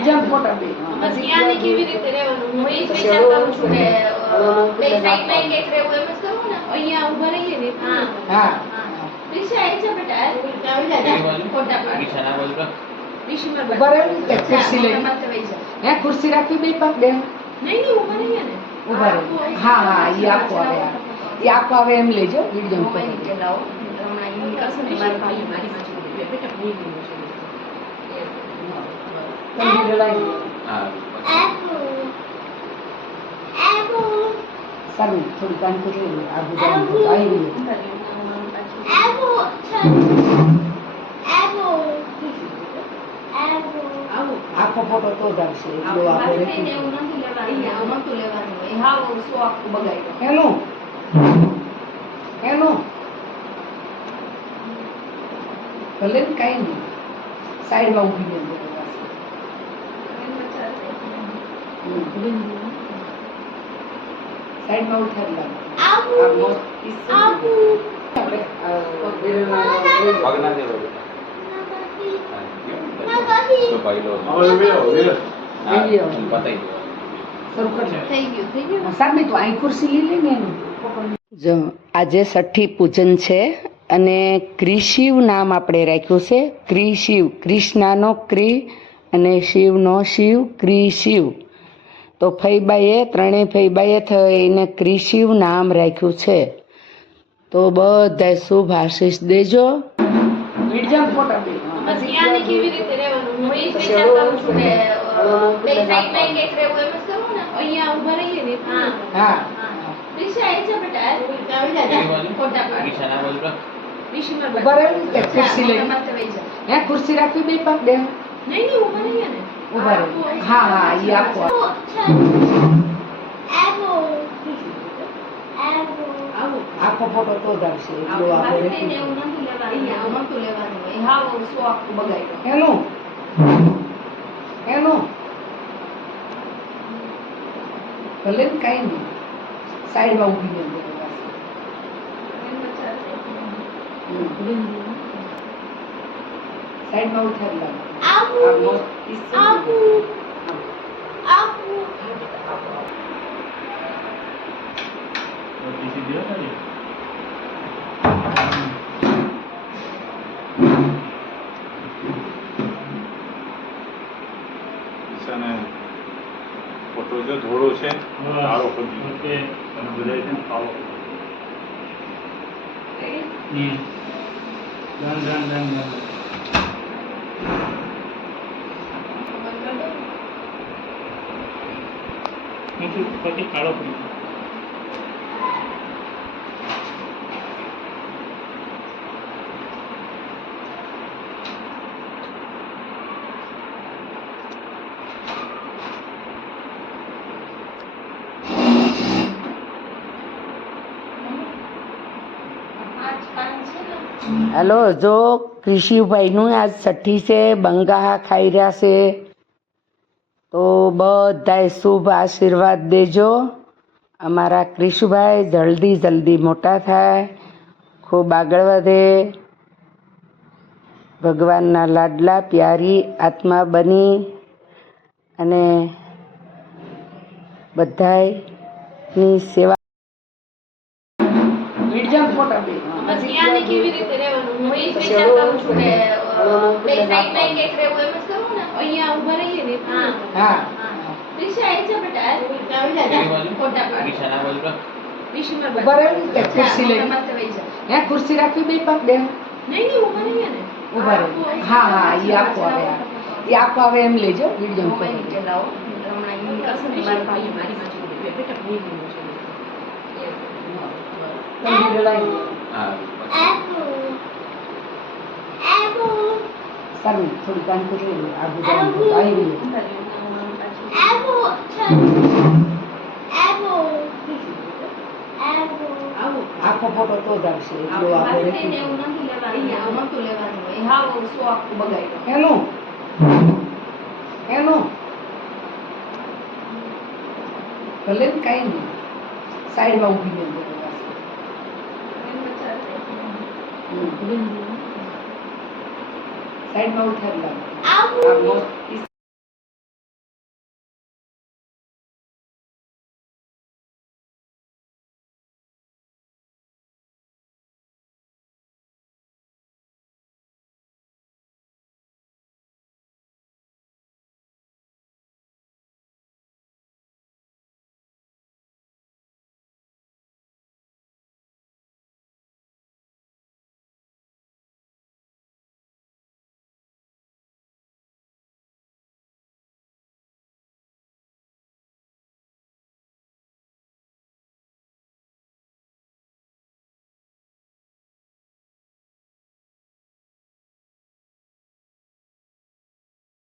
વિડજમ ફોટા બે બસ ક્યાં ને કેવી રીતે રહેવાનું હું એ જ વિચાર કરું છું કે બે સાઈડમાં એક એક રહેવું એમ જ કરવું ને અહીંયા ઊભા રહીએ ને હા હા રિક્ષા આવી છે બેટા આવી જા ફોટા પાડ રિક્ષા ના બોલ રિક્ષામાં ઊભા રહે ને ખુરશી લઈ હે ખુરશી રાખી બે પાક બેન નહીં ઊભા રહીએ ને ઊભા રહે હા હા ઈ આપો આવે ઈ આપો આવે એમ લેજો વિડજમ મોબાઈલ નીચે લાવો હમણાં ઈ કરશે ને મારા ભાઈ મારી બાજુ બેટા ભૂલી ગયું છે કમ્પ્યુટર લાઈન હા સારું થોડી કામ કરી લે આ બધા આવી આખો ફોટો તો જ આવશે એટલો આપણે એનું એનું ભલે ને કાંઈ નહીં સાઈડમાં ઊભી રહેજો સાઈડમાં ઉઠાડી લાવો પગના દેવો તો ભાઈ લો બતાઈ શરૂ કરજો થઈ ગયું સામે તો અહીં ખુરશી લઈ લે ને એનું જો આજે છઠ્ઠી પૂજન છે અને ક્રિશિવ નામ આપણે રાખ્યું છે ક્રિશિવ કૃષ્ણાનો ક્રિ અને શિવનો શિવ ક્રિશિવ તો ફઈબાઈએ ત્રણેય ફઈબાઈએ થઈને ક્રિશિવ નામ રાખ્યું છે તો બધાય શુભ આશીષ દેજો વિડજમ ફોટા બે બસ ક્યાં ને કેવી રીતે રહેવાનું હું એ જ વિચાર કરું છું કે બે સાઈડમાં એક એક રહેવું એમ જ કરવું ને અહીંયા ઊભા રહીએ ને હા હા રિક્ષા આવી છે બેટા આવી જા ફોટા પાડ રિક્ષા ના બોલ રિક્ષામાં ઊભા રહે ને ખુરશી લઈ હે ખુરશી રાખી બે પાક બેન નહીં ઊભા રહીએ ને ઊભા રહે હા હા ઈ આપો આખો ફોટો તો જ આવશે એટલો આપણે એનું એનું ભલે ને કાંઈ નહીં સાઈડમાં ઊભી રહેજો સાઈડમાં ઉઠાડી લાવો ફોટો જો ધોળો છે કાળો કરી દીધો અને બધા છે ને કાળો પછી કાળો કરી દીધો હેલો જો કૃષિભાઈનું આજ છઠ્ઠી છે બંગાહા ખાઈ રહ્યા છે તો બધાય શુભ આશીર્વાદ દેજો અમારા કૃષિભાઈ જલ્દી મોટા થાય ખૂબ આગળ વધે ભગવાનના લાડલા પ્યારી આત્મા બની અને બધાયની સેવા વિડજમ ફોટા બે બસ ક્યાં ને કેવી રીતે રહેવાનું હું એ જ વિચાર કરું છું કે બે સાઈડમાં એક એક રહેવું એમ જ કરવું ને અહીંયા ઊભા રહીએ ને હા હા રિક્ષા આવી છે બેટા આવી જા ફોટા પાડ રિક્ષા ના બોલ રિક્ષામાં ઊભા રહે ને ખુરશી લઈ હે ખુરશી રાખી બે પાક બેન નહીં ઊભા રહીએ ને ઊભા રહે હા હા ઈ આપો આવે ઈ આપો આવે એમ લેજો વિડજમ મોબાઈલ નીચે લાવો હમણાં ઈ કરશે ને મારા ભાઈ મારી બાજુ બેટા ભૂલી ગયું છે કમ્પ્યુટર લાઈન હા સારું થોડી કામ કરી લે આ બધા આવી આખો ફોટો તો જ આવશે એટલો આપણે એનું એનું ભલે ને કાંઈ નહીં સાઈડમાં ઊભી રહેજો સાઈડમાં ઉઠાડી લાવો